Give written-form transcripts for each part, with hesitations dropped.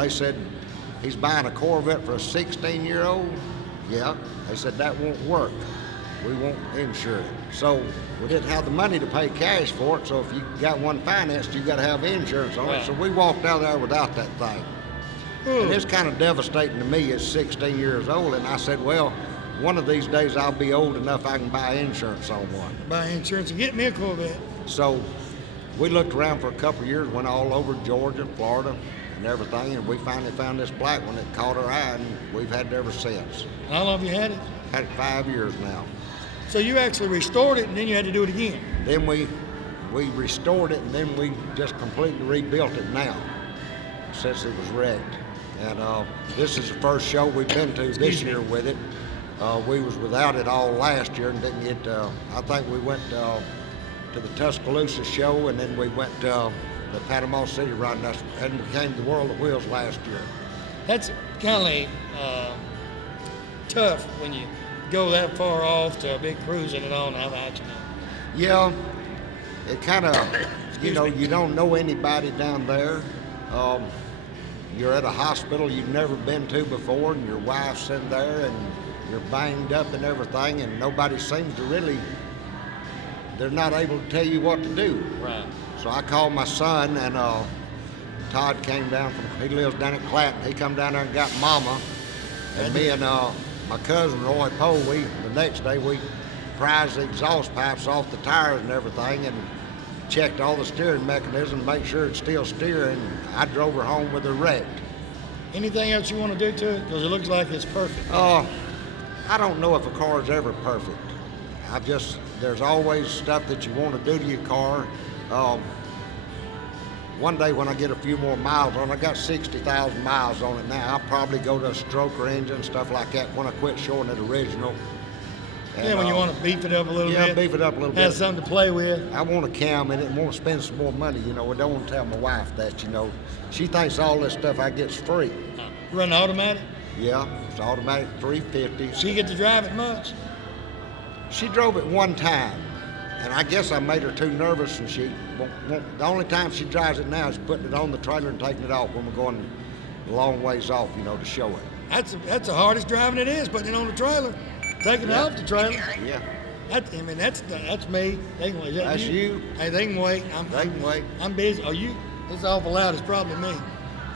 They said, he's buying a Corvette for a 16-year-old? Yeah. They said, that won't work. We won't insure it. So we didn't have the money to pay cash for it, so if you got one financed, you got to have insurance on it. So we walked out there without that thing. And it's kind of devastating to me at 16 years old, and I said, well, one of these days I'll be old enough I can buy insurance on one. Buy insurance and get me a Corvette. So we looked around for a couple of years, went all over Georgia, Florida, and everything, and we finally found this black one that caught our eye, and we've had it ever since. How long have you had it? Had it 5 years now. So you actually restored it, and then you had to do it again? Then we restored it, and then we just completely rebuilt it now, since it was wrecked. And this is the first show we've been to this year with it. We was without it all last year and didn't get, I think we went to the Tuscaloosa show, and then we went to the Panama City run, and we came to the World of Wheels last year. That's kind of tough when you go that far off to a big cruise and it all, and have an accident. Yeah, it kind of, you know, you don't know anybody down there. You're at a hospital you've never been to before, and your wife's in there, and you're banged up and everything, and nobody seems to really, they're not able to tell you what to do. Right. So I called my son, and Todd came down from, he lives down at Clanton. He come down there and got Mama, and me and my cousin Roy Poe, the next day we prized the exhaust pipes off the tires and everything, and checked all the steering mechanism, make sure it's still steering. I drove her home with her wrecked. Anything else you want to do to it? Because it looks like it's perfect. I don't know if a car is ever perfect. There's always stuff that you want to do to your car. One day when I get a few more miles on it, I got 60,000 miles on it now, I'll probably go to a stroker engine, stuff like that, when I quit showing it original. And, yeah, when you want to beef it up a little bit. Yeah, beef it up a little bit. Have something to play with. I want a cam in it and want to spend some more money, you know. I don't want to tell my wife that, you know. She thinks all this stuff I get's free. Run automatic? Yeah, it's automatic 350. She get to drive it much? She drove it one time, and I guess I made her too nervous, and she won't. The only time she drives it now is putting it on the trailer and taking it off when we're going a long ways off, you know, to show it. That's the hardest driving it is, putting it on the trailer. Taking it off the trailer. Yeah. That's me. They can wait. That's you. Hey, they can wait. They can wait. I'm busy. Oh, you? It's awful loud. It's probably me.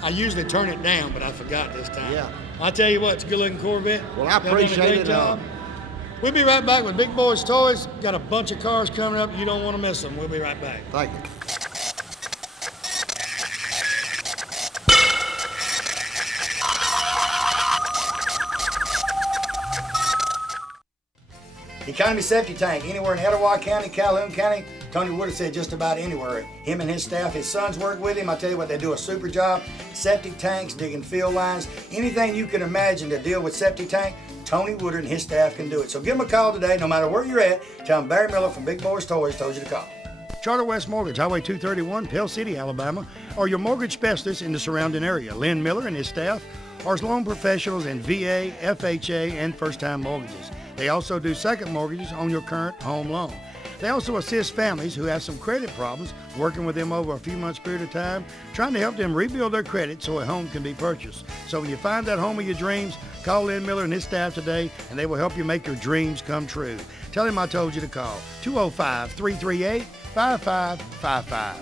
I usually turn it down, but I forgot this time. Yeah. I tell you what, it's a good-looking Corvette. Well, I appreciate it. We'll be right back with Big Boyz Toys. Got a bunch of cars coming up. You don't want to miss them. We'll be right back. Thank you. Economy Septic Tank, anywhere in Etowah County, Calhoun County. Tony Wood said just about anywhere. Him and his staff, his sons work with him. I tell you what, they do a super job. Septic tanks, digging field lines, anything you can imagine to deal with septic tank, Tony Woodard and his staff can do it. So give him a call today, no matter where you're at. Tell him Barry Miller from Big Boyz Toys told you to call. Charter West Mortgage, Highway 231, Pell City, Alabama, or your mortgage specialist in the surrounding area. Lynn Miller and his staff are loan professionals in VA, FHA, and first-time mortgages. They also do second mortgages on your current home loan. They also assist families who have some credit problems, working with them over a few months period of time, trying to help them rebuild their credit so a home can be purchased. So when you find that home of your dreams, call Lynn Miller and his staff today, and they will help you make your dreams come true. Tell him I told you to call. 205-338-5555.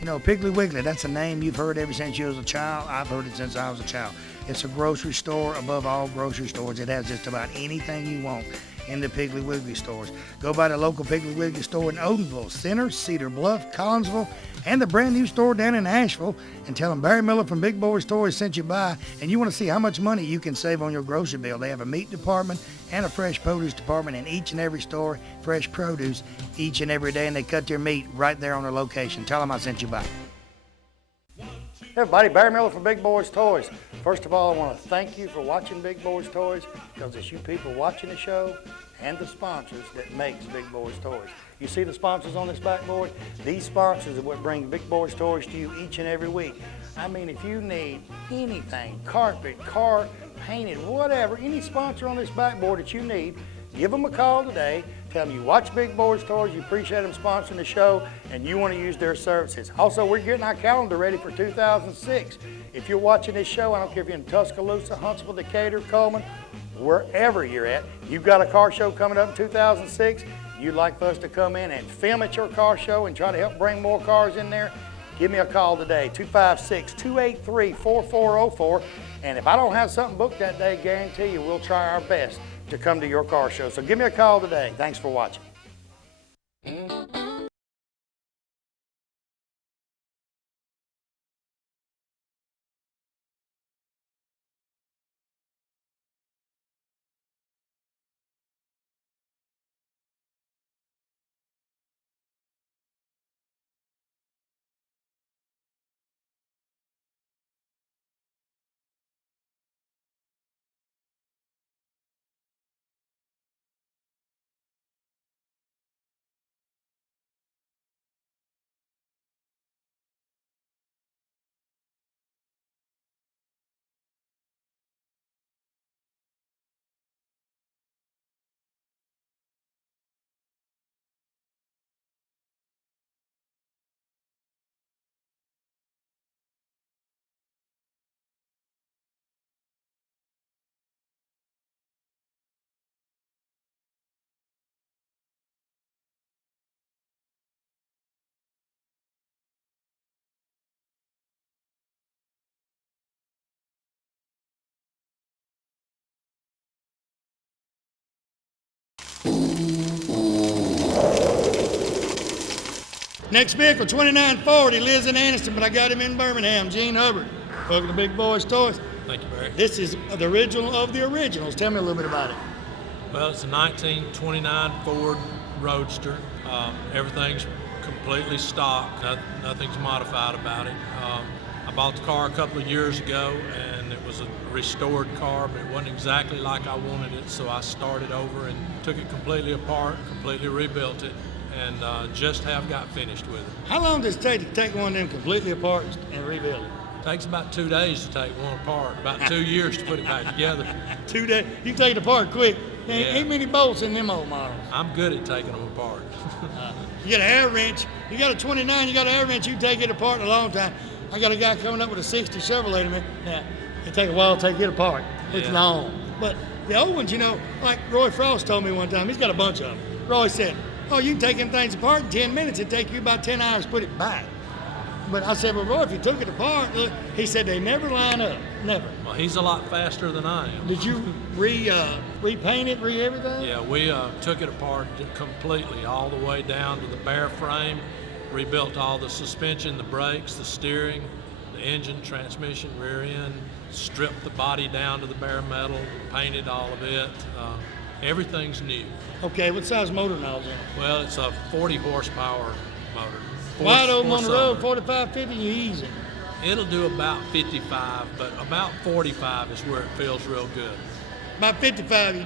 You know, Piggly Wiggly, that's a name you've heard ever since you was a child. I've heard it since I was a child. It's a grocery store above all grocery stores. It has just about anything you want in the Piggly Wiggly stores. Go by the local Piggly Wiggly store in Odenville, Center, Cedar Bluff, Collinsville, and the brand new store down in Asheville, and tell them Barry Miller from Big Boyz Toys sent you by, and you want to see how much money you can save on your grocery bill. They have a meat department and a fresh produce department in each and every store, fresh produce each and every day, and they cut their meat right there on their location. Tell them I sent you by. Hey everybody, Barry Miller from Big Boyz Toys. First of all, I want to thank you for watching Big Boyz Toys, because it's you people watching the show and the sponsors that makes Big Boyz Toys. You see the sponsors on this backboard? These sponsors are what bring Big Boyz Toys to you each and every week. I mean, if you need anything, carpet, car, painted, whatever, any sponsor on this backboard that you need, give them a call today. tell them you watch Big Boyz Toyz, you appreciate them sponsoring the show, and you want to use their services. Also, we're getting our calendar ready for 2006. If you're watching this show, I don't care if you're in Tuscaloosa, Huntsville, Decatur, Coleman, wherever you're at, you've got a car show coming up in 2006, you'd like for us to come in and film at your car show and try to help bring more cars in there, give me a call today, 256-283-4404. And if I don't have something booked that day, guarantee you we'll try our best to come to your car show. So give me a call today. Thanks for watching. Next vehicle, 2940, he lives in Anniston, but I got him in Birmingham, Gene Hubbard. Welcome to Big Boyz Toyz. Thank you, Barry. This is the original of the originals. Tell me a little bit about it. Well, it's a 1929 Ford Roadster. Everything's completely stock. Nothing's modified about it. I bought the car a couple of years ago, and it was a restored car, but it wasn't exactly like I wanted it, so I started over and took it completely apart, completely rebuilt it, and just have got finished with it. How long does it take to take one of them completely apart and rebuild it? Takes about 2 days to take one apart, about 2 years to put it back together. 2 days. You can take it apart quick. Yeah. Ain't many bolts in them old models. I'm good at taking them apart. You got an air wrench. You got a 29, you got an air wrench, you take it apart in a long time. I got a guy coming up with a 60 Chevrolet to me. Now, it take a while to take it apart. It's Yeah. long. But the old ones, you know, like Roy Frost told me one time, he's got a bunch of them. Roy said, oh, you can take them things apart in 10 minutes. It'd take you about 10 hours to put it back. But I said, well, Roy, if you took it apart, look, he said they never line up, never. Well, he's a lot faster than I am. Did you repaint it, everything? Yeah, we took it apart completely, all the way down to the bare frame, rebuilt all the suspension, the brakes, the steering, the engine, transmission, rear end, stripped the body down to the bare metal, painted all of it. Everything's new. Okay, what size motor nozzle in it? Well, it's a 40 horsepower motor. Wide open on the road, Four-cylinder. 45, 50, you easy. It'll do about 55, but about 45 is where it feels real good. About 55,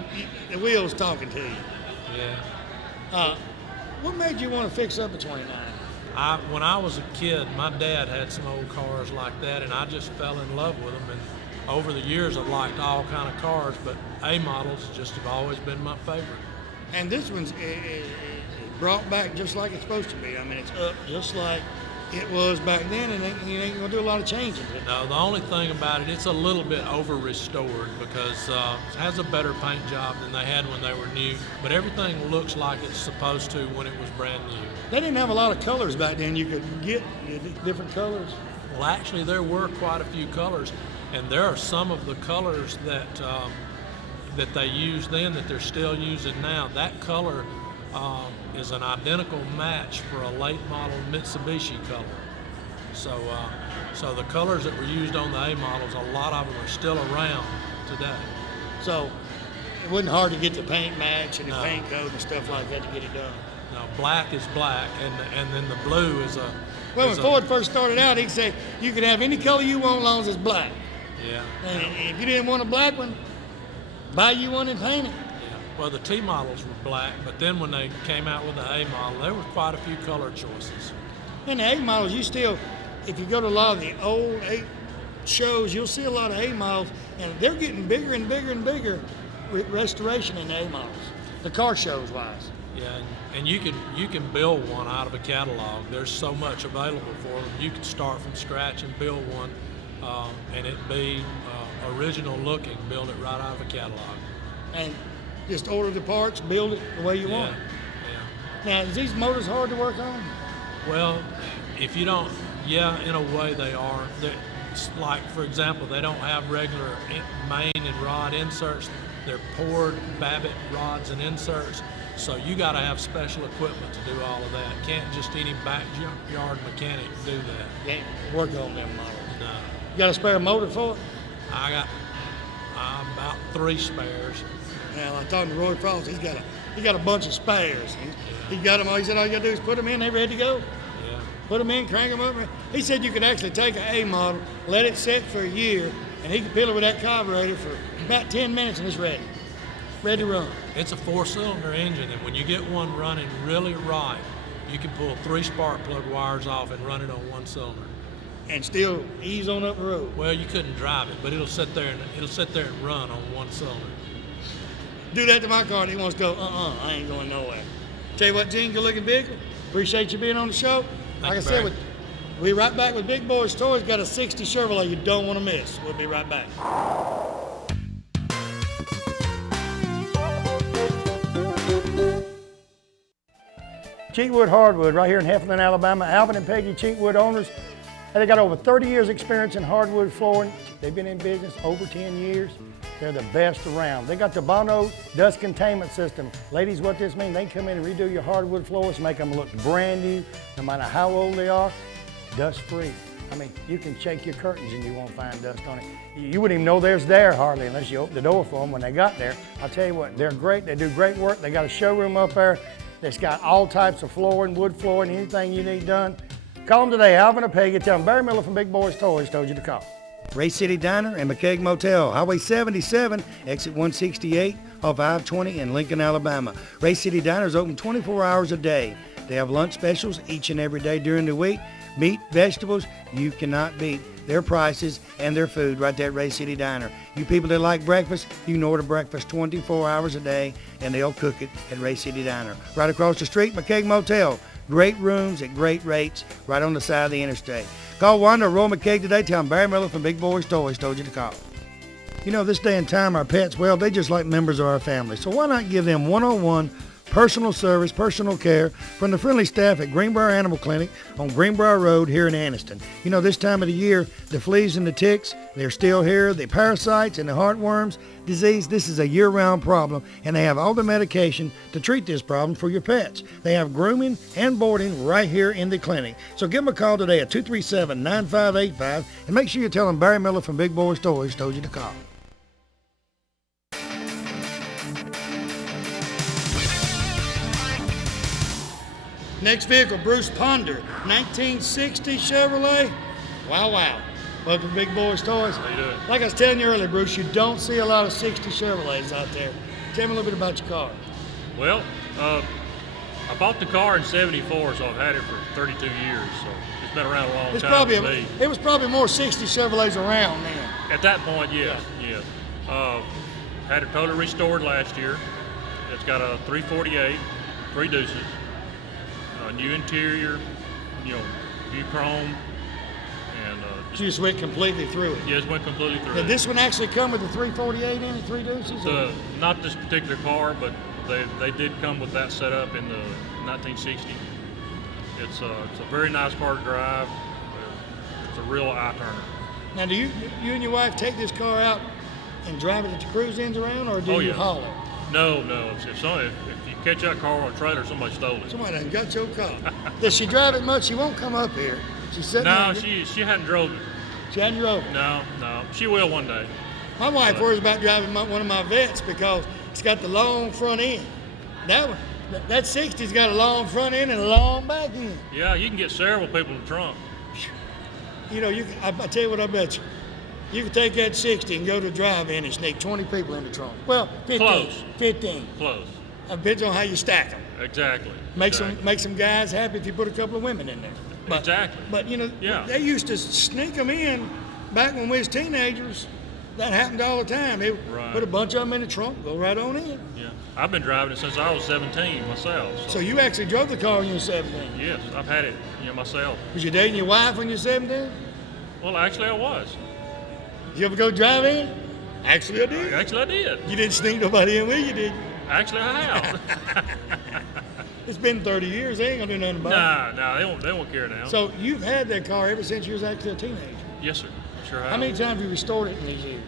the wheel's talking to you. Yeah. What made you want to fix up a 29? When I was a kid, my dad had some old cars like that, and I just fell in love with them. And over the years, I've liked all kind of cars, but A models just have always been my favorite. And this one's brought back just like it's supposed to be. I mean, it's up just like it was back then, and you ain't gonna do a lot of changes. No, the only thing about it, it's a little bit over restored because it has a better paint job than they had when they were new, but everything looks like it's supposed to when it was brand new. They didn't have a lot of colors back then. You could get different colors. Well, actually, there were quite a few colors, and there are some of the colors that that they used then that they're still using now. That color is an identical match for a late model Mitsubishi color. So, so the colors that were used on the A models, a lot of them are still around today. So it wasn't hard to get the paint match and the No. paint code and stuff like that to get it done. Now, black is black, and then the blue is a. Well, is when Ford first started out, he'd say, you can have any color you want as long as it's black. Yeah. And if you didn't want a black one, buy you one and paint it. Yeah. Well, the T models were black, but then when they came out with the A model, there were quite a few color choices. In the A models, you still, if you go to a lot of the old A shows, you'll see a lot of A models, and they're getting bigger and bigger and bigger with restoration in the A models, the car shows wise. Yeah, and you can build one out of a catalog. There's so much available for them. You can start from scratch and build one, and it be original looking. Build it right out of a catalog. And just order the parts, build it the way you want it. Yeah. Now, is these motors hard to work on? Well, if you don't, yeah, in a way they are. It's like, for example, they don't have regular main and rod inserts. They're poured Babbitt rods and inserts. So you got to have special equipment to do all of that. Can't just any backyard mechanic do that. Can't work on them models. No. You got a spare motor for it? I got about 3 spares. Now, I talked to Roy Frost. He got a bunch of spares. He got them all. He said all you got to do is put them in. They're ready to go. Yeah. Put them in, crank them up. He said you could actually take an A model, let it sit for a year, and he could fill it with that carburetor for about 10 minutes, and it's ready. Ready to run. It's a 4-cylinder engine, and when you get one running really right, you can pull 3 spark plug wires off and run it on 1 cylinder. And still ease on up the road. Well, you couldn't drive it, but it'll sit there and run on 1 cylinder. Do that to my car and he wants to go, I ain't going nowhere. Tell you what, Gene, good looking vehicle. Appreciate you being on the show. Like I said, we'll be right back with Big Boyz Toyz. Got a 60 Chevrolet you don't want to miss. We'll be right back. Cheatwood Hardwood, right here in Heflin, Alabama. Alvin and Peggy Cheatwood owners. They got over 30 years experience in hardwood flooring. They've been in business over 10 years. They're the best around. They got the Bono dust containment system. Ladies, what this means, they can come in and redo your hardwood floors, make them look brand new, no matter how old they are, dust free. I mean, you can shake your curtains and you won't find dust on it. You wouldn't even know there's there hardly unless you open the door for them when they got there. I'll tell you what, they're great. They do great work. They got a showroom up there that's got all types of flooring, wood flooring, anything you need done. Call them today, Alvin or Peggy. Tell them Barry Miller from Big Boyz Toyz told you to call. Race City Diner and McKeag Motel, Highway 77, exit 168 off I-20 in Lincoln, Alabama. Race City Diner is open 24 hours a day. They have lunch specials each and every day during the week. Meat, vegetables, you cannot beat their prices and their food right there at Race City Diner. You people that like breakfast, you can order breakfast 24 hours a day and they'll cook it at Race City Diner. Right across the street, McKeag Motel. Great rooms at great rates right on the side of the interstate. Call Wanda or Roy McKeag today. Tell them Barry Miller from Big Boyz Toyz told you to call. You know, this day and time, our pets, well, they just like members of our family. So why not give them one-on-one personal service, personal care from the friendly staff at Greenbrier Animal Clinic on Greenbrier Road here in Anniston. You know, this time of the year, the fleas and the ticks, they're still here. The parasites and the heartworms disease, this is a year-round problem, and they have all the medication to treat this problem for your pets. They have grooming and boarding right here in the clinic. So give them a call today at 237-9585 and make sure you tell them Barry Miller from Big Boyz Toyz told you to call. Next vehicle, Bruce Ponder, 1960 Chevrolet. Wow, wow. Welcome to Big Boyz Toyz. How you doing? Like I was telling you earlier, Bruce, you don't see a lot of 60 Chevrolets out there. Tell me a little bit about your car. Well, I bought the car in '74, so I've had it for 32 years. So it's been around a long time for me. It was probably more 60 Chevrolets around then. At that point, yes. Had it totally restored last year. It's got a 348, 3 deuces, a new interior, new chrome, and You just went completely through it. yeah, it went completely through. Did it. this one actually come with a 348 in it, 3 deuces? Not this particular car, but they did come with that setup in the 1960. It's a very nice car to drive. It's a real eye turner. Now, do you and your wife take this car out and drive it at the cruise ends around, or do you haul it? No. If you catch that car on a trailer, somebody stole it. Somebody done got your car. Does she drive it much? She won't come up here. She's sitting No, there. she hadn't drove it. She hadn't drove it. No. She will one day. My wife worries about driving one of my Vets because it's got the long front end. That 60's got a long front end and a long back end. Yeah, you can get several people in the trunk. You know, I tell you what, I bet you. You can take that 60 and go to a drive-in and sneak 20 people in the trunk. Well, 15. Close. 15. Close. Depends on how you stack them. Exactly. Make some guys happy if you put a couple of women in there. Exactly. But Yeah. they used to sneak them in back when we was teenagers. that happened all the time. They Right. put a bunch of them in the trunk, go right on in. Yeah, I've been driving it since I was 17 myself. So you actually drove the car when you were 17? Yes, I've had it, myself. Was you dating your wife when you were 17? Well, actually, I was. Did you ever go drive in? Actually, I did. Actually, I did. You didn't sneak nobody in with you, did you? Actually, I have. It's been 30 years. They ain't gonna do nothing about it. Nah, they won't care now. So you've had that car ever since you was actually a teenager. Yes, sir. Sure have. How many times have you restored it in these years?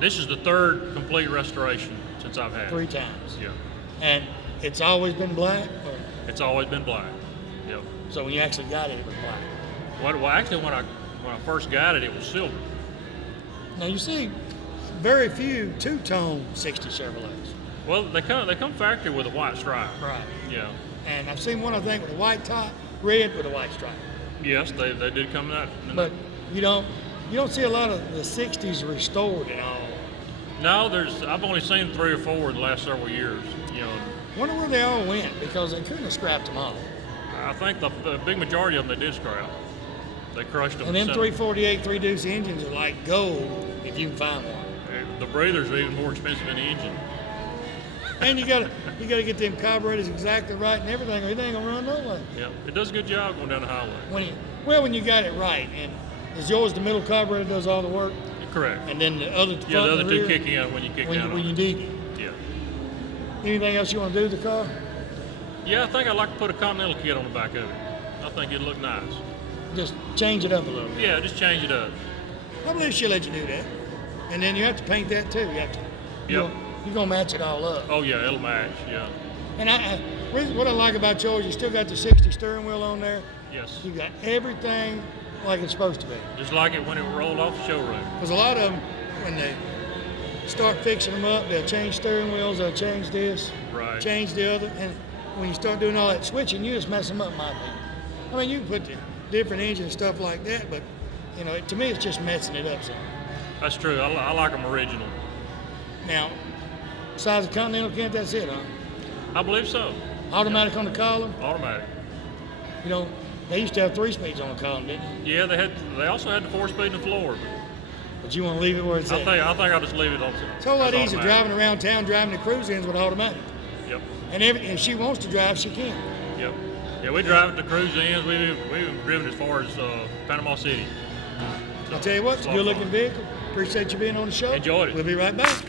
This is the third complete restoration since I've had it. 3 times. Yeah. And it's always been black? Or, It's always been black. Yep. so when you actually got it, it was black. Well, actually, when I first got it, it was silver. Now you see very few two-tone 60 Chevrolets. Well, they come factory with a white stripe. Right. Yeah. And I've seen one, I think, with a white top, red with a white stripe. Yes, they did come out. But you don't see a lot of the 60s restored at all. No, I've only seen 3 or 4 in the last several years. Wonder where they all went, because they couldn't have scrapped them all. I think the big majority of them they did scrap. They crushed them. And them sent 348 3-deuce engines are like gold if you can find one. The breathers are even more expensive than the engine. And you gotta get them carburetors exactly right and everything, or it ain't gonna run no way. Yeah, it does a good job going down the highway. When you got it right, and is yours the middle carburetor does all the work, Correct. and then the other front Yeah, the and other rear, two kicking out when you kick down when on you it. need it. Yeah. Anything else you want to do to the car? Yeah, I think I'd like to put a Continental kit on the back of it. I think it'd look nice. Just change it up a little bit. Yeah, just change it up. I believe she'll let you do that. And then you have to paint that too. You have to. Yep. You're gonna match it all up. Oh yeah, it'll match. Yeah. And what I like about yours, you still got the 60 steering wheel on there. Yes. You got everything like it's supposed to be. Just like it when it rolled off the showroom. Because a lot of them, when they start fixing them up, they'll change steering wheels, they'll change this, Right. change the other, and when you start doing all that switching, you just mess them up, in my opinion. I mean, you can put the different engine and stuff like that, but to me, it's just messing it up some. That's true. I like them original. Now, besides the Continental, Kent, that's it, huh? I believe so. Automatic on the column. Automatic. They used to have 3 speeds on the column, didn't they? Yeah, they also had the 4-speed in the floor. But you want to leave it where it's I at. think I'll just leave it on. It's a whole lot easier automatic. driving around town, driving the cruise-ins with automatic. Yep. And if she wants to drive, she can. Yep. Yeah, we drive it to cruise ins. We've even driven as far as Panama City. So, I'll tell you what, it's a lot of good-looking fun. vehicle. Appreciate you being on the show. Enjoyed it. We'll be right back.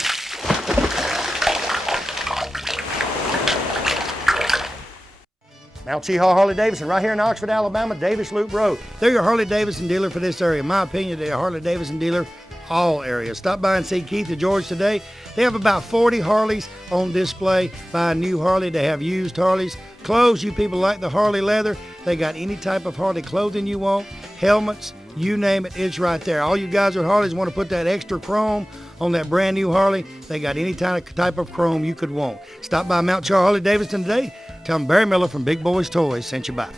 Mount Cheahaw Harley-Davidson, right here in Oxford, Alabama, Davis Loop Road. They're your Harley-Davidson dealer for this area. In my opinion, they're a Harley-Davidson dealer all areas. Stop by and see Keith or George today. They have about 40 Harleys on display. Buy a new Harley. They have used Harleys. Clothes, you people like the Harley leather. They got any type of Harley clothing you want. Helmets, you name it, it's right there. All you guys with Harleys want to put that extra chrome on that brand new Harley. They got any type of chrome you could want. Stop by Mount Cheahaw Harley-Davidson today. Tell them Barry Miller from Big Boyz Toys sent you by.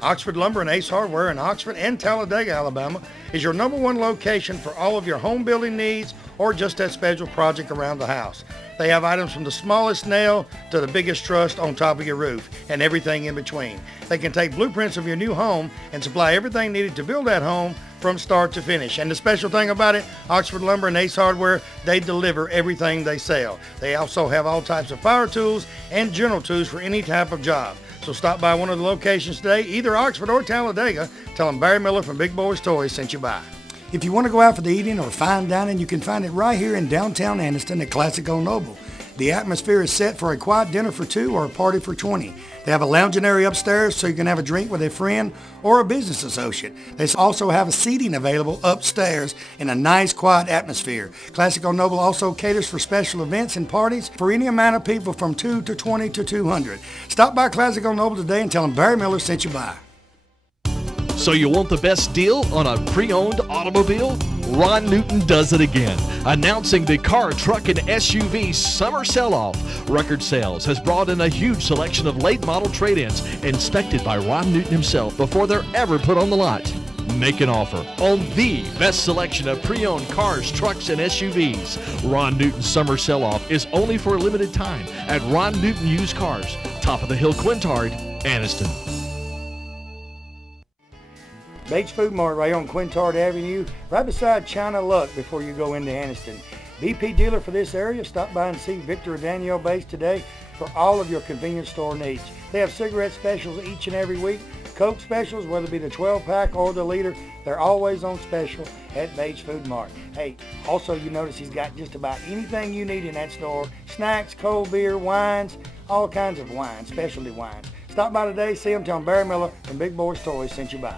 Oxford Lumber and Ace Hardware in Oxford and Talladega, Alabama is your #1 location for all of your home building needs or just that special project around the house. They have items from the smallest nail to the biggest truss on top of your roof and everything in between. They can take blueprints of your new home and supply everything needed to build that home from start to finish. And the special thing about it, Oxford Lumber and Ace Hardware, they deliver everything they sell. They also have all types of power tools and general tools for any type of job. So stop by one of the locations today, either Oxford or Talladega. Tell them Barry Miller from Big Boyz Toys sent you by. If you want to go out for the eating or fine dining, you can find it right here in downtown Anniston at Classic Old Noble. The atmosphere is set for a quiet dinner for 2 or a party for 20. They have a lounging area upstairs so you can have a drink with a friend or a business associate. They also have a seating available upstairs in a nice quiet atmosphere. Classic Old Noble also caters for special events and parties for any amount of people from 2 to 20 to 200. Stop by Classic Old Noble today and tell them Barry Miller sent you by. So you want the best deal on a pre-owned automobile? Ron Newton does it again. Announcing the car, truck, and SUV summer sell-off. Record Sales has brought in a huge selection of late model trade-ins inspected by Ron Newton himself before they're ever put on the lot. Make an offer on the best selection of pre-owned cars, trucks, and SUVs. Ron Newton's summer sell-off is only for a limited time at Ron Newton Used Cars, top of the hill, Quintard, Anniston. Bates Food Mart right here on Quintard Avenue, right beside China Luck before you go into Anniston. BP dealer for this area. Stop by and see Victor or Danielle Bates today for all of your convenience store needs. They have cigarette specials each and every week. Coke specials, whether it be the 12-pack or the liter, they're always on special at Bates Food Mart. Hey, also you notice he's got just about anything you need in that store. Snacks, cold beer, wines, all kinds of wines, specialty wines. Stop by today, see him, tell him Barry Miller from Big Boyz Toyz sent you by.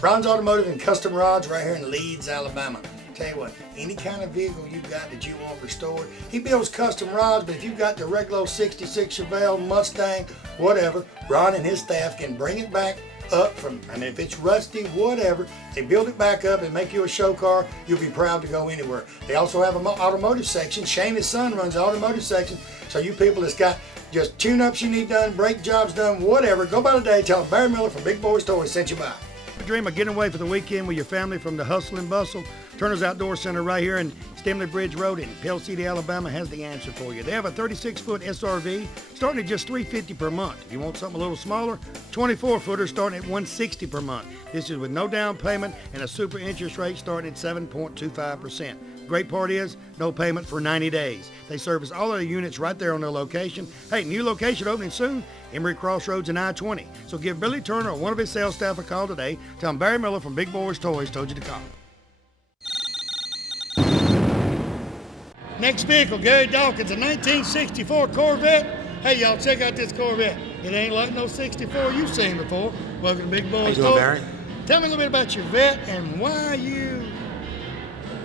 Ron's Automotive and Custom Rods right here in Leeds, Alabama. Tell you what, any kind of vehicle you got that you want restored, he builds custom rods, but if you've got the regular 66 Chevelle, Mustang, whatever, Ron and his staff can bring it back up from, if it's rusty, whatever, they build it back up and make you a show car. You'll be proud to go anywhere. They also have an automotive section. Shane, his son, runs the automotive section. So you people that's got just tune-ups you need done, brake jobs done, whatever, go by today, tell them Barry Miller from Big Boyz Toyz sent you by. Dream of getting away for the weekend with your family from the hustle and bustle? Turner's Outdoor Center right here in Stemley Bridge Road in Pell City, Alabama has the answer for you. They have a 36-foot SRV starting at just $350 per month. If you want something a little smaller, 24-footer starting at $160 per month. This is with no down payment and a super interest rate starting at 7.25%. Great part is no payment for 90 days. They service all of the units right there on their location. Hey, new location opening soon, Emory Crossroads and I-20. So give Billy Turner or one of his sales staff a call today. Tell him Barry Miller from Big Boyz Toyz told you to call. Next vehicle, Gary Dawkins, a 1964 Corvette. Hey, y'all, check out this Corvette. It ain't like no 64 you've seen before. Welcome to Big Boyz Toyz. How you doing, Barry? Tell me a little bit about your vet and why you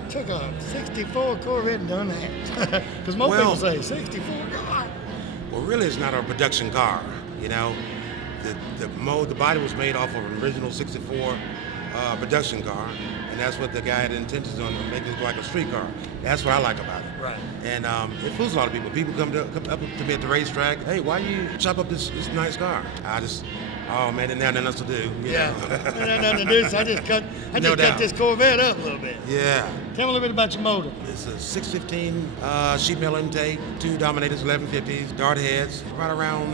took a 64 Corvette and done that. Because most people say 64, God. Well, really, it's not a production car. You know, the body was made off of an original '64 production car, and that's what the guy had intentions on making it like a street car. That's what I like about it. Right. And it fools a lot of people. People come up to me at the racetrack. Hey, why you chop up this nice car? Oh man, didn't have nothing else to do. Yeah. Didn't have nothing to do, so I just cut this Corvette up a little bit. Yeah. Tell me a little bit about your motor. It's a 615 sheet metal intake, 2 Dominators 1150s, dart heads, right around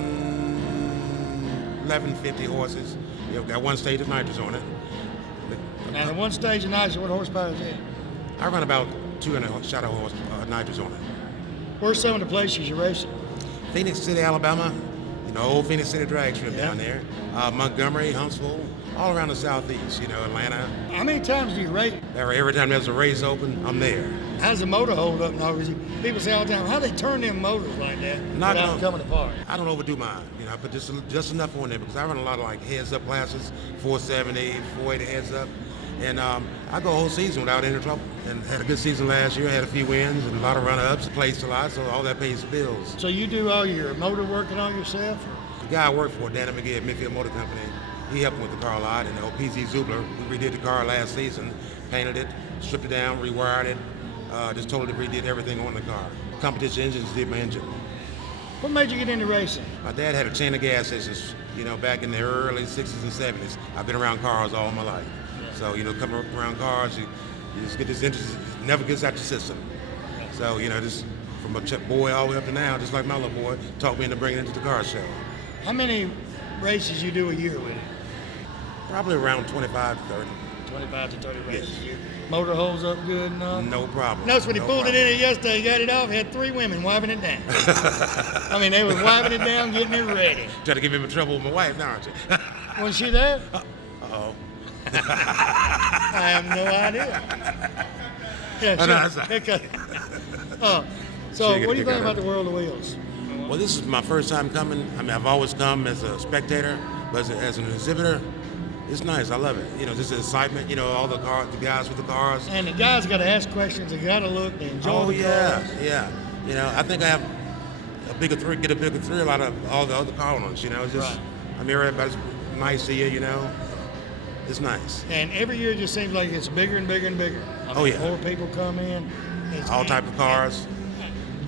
1150 horses. You've got 1 stage of nitrous on it. Now, the 1 stage of nitrous, what horsepower is it? I run about 200 shot of horse nitrous on it. Where's some of the places you're racing? Phoenix City, Alabama. You know, old Phoenix City drag strip down there. Montgomery, Huntsville, all around the southeast, you know, Atlanta. How many times do you race? Every time there's a race open, I'm there. How's the motor hold up now? People say all the time, how they turn them motors like that without coming apart? I don't overdo mine. You know, I put just enough on there because I run a lot of like heads up classes, 470, 480 heads up. And I go a whole season without any trouble. And had a good season last year, had a few wins and a lot of run-ups, placed a lot, so all that pays the bills. So you do all your motor work and all yourself? The guy I work for, Danny McGee at Midfield Motor Company, he helped me with the car a lot. And PZ Zubler, we redid the car last season, painted it, stripped it down, rewired it, just totally redid everything on the car. Competition engines did my engine. What made you get into racing? My dad had a chain of gas stations, you know, back in the early 60s and 70s. I've been around cars all my life. So, you know, coming around cars, you just get this interest, it never gets out your system. So, you know, just from a boy all the way up to now, just like my little boy, taught me into bringing it into the car show. How many races you do a year with it? Probably around 25 to 30. 25 to 30 races a year. Motor holds up good enough? No problem. Notice when he pulled it in here yesterday, he got it off, he had 3 women wiping it down. I mean, they were wiping it down, getting it ready. Try to give him in trouble with my wife now, aren't you? Was she there? Uh-oh. I have no idea. Yeah, so what do you think about the World of Wheels? Well, this is my first time coming. I mean, I've always come as a spectator, but as an exhibitor, it's nice. I love it. You know, just the excitement. You know, all the guys with the cars. And the guys got to ask questions. They got to look. They enjoy the cars. Yeah. You know, I think I have get a bigger thrill out of all the other car owners. You know, it's just right. I mean, everybody's nice to you. You know. It's nice. And every year it just seems like it's bigger and bigger and bigger. I mean, more people come in. All type of cars.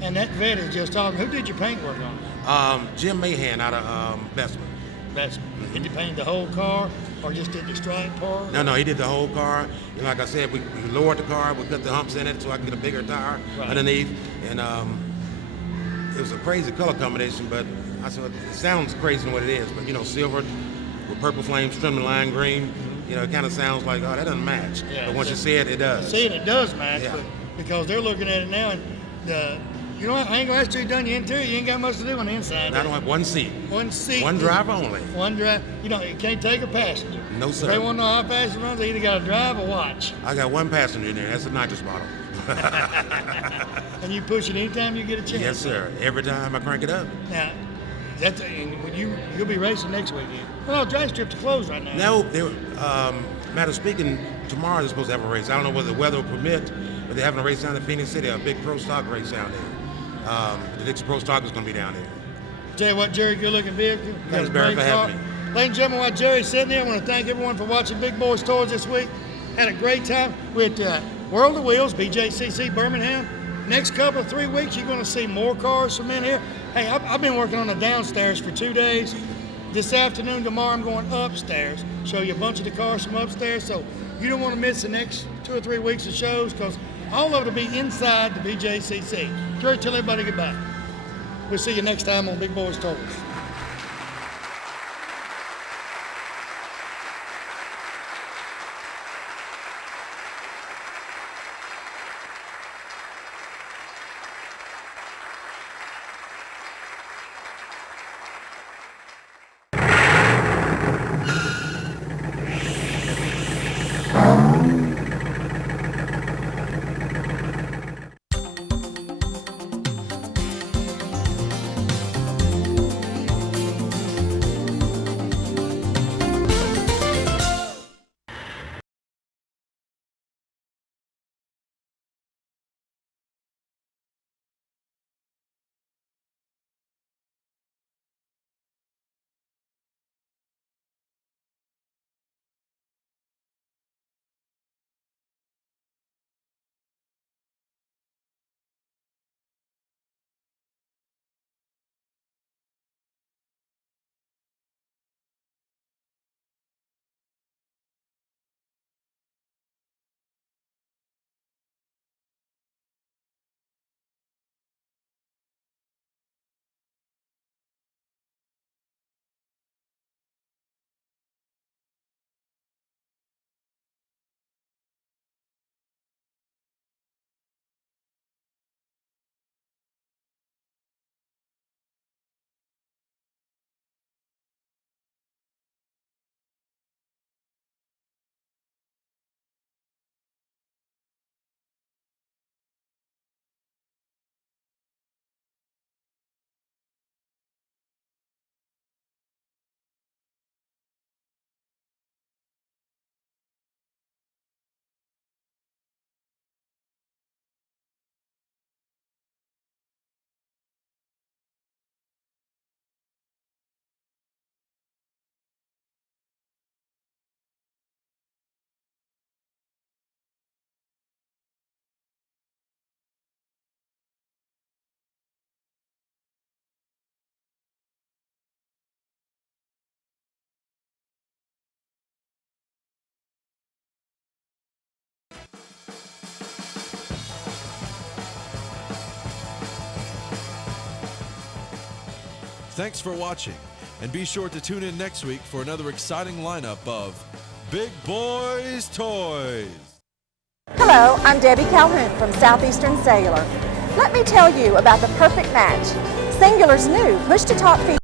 And that vet is just talking. Who did your paint work on? Jim Mahan out of Bestman. Did he paint the whole car or just did the stripe part? No, he did the whole car. You know, like I said, we lowered the car. We cut the humps in it so I can get a bigger tire underneath. And it was a crazy color combination, but I said, it sounds crazy than what it is. But, you know, silver with purple flames, trim and lime green. You know, it kind of sounds like, oh, that doesn't match. Yeah, But once you see it, it does. See, and it does match, Yeah. but because they're looking at it now, and you know what? I ain't gonna ask you to done your interior. You ain't got much to do on the inside. I don't have one seat. One seat. One driver only. One drive. You know, you can't take a passenger. No, If sir. they want to know how fast it runs, they either got to drive or watch. I got one passenger in there. That's a nitrous bottle. And you push it anytime you get a chance. Yes, sir. Every time I crank it up. Now, that's and when you'll be racing next weekend. Well, drag strips are closed right now. No, matter of speaking, tomorrow they're supposed to have a race. I don't know whether the weather will permit, but they're having a race down in Phoenix City, a big pro stock race down there. The Dixie Pro Stock is going to be down there. Tell you what, Jerry, good looking vehicle. You got Thanks, a Barry, great for car. having me. Ladies and gentlemen, while Jerry's sitting there, I want to thank everyone for watching Big Boys Toys this week. Had a great time with World of Wheels, BJCC Birmingham. Next couple of 3 weeks, you're going to see more cars from in here. Hey, I've been working on the downstairs for 2 days. This afternoon, tomorrow, I'm going upstairs. Show you a bunch of the cars from upstairs. So you don't want to miss the next 2 or 3 weeks of shows because all of it will be inside the BJCC. Jerry, tell everybody goodbye. We'll see you next time on Big Boys Toys. Thanks for watching, and be sure to tune in next week for another exciting lineup of Big Boys Toys. Hello, I'm Debbie Calhoun from Southeastern Cellular. Let me tell you about the perfect match. Singular's new push-to-talk feature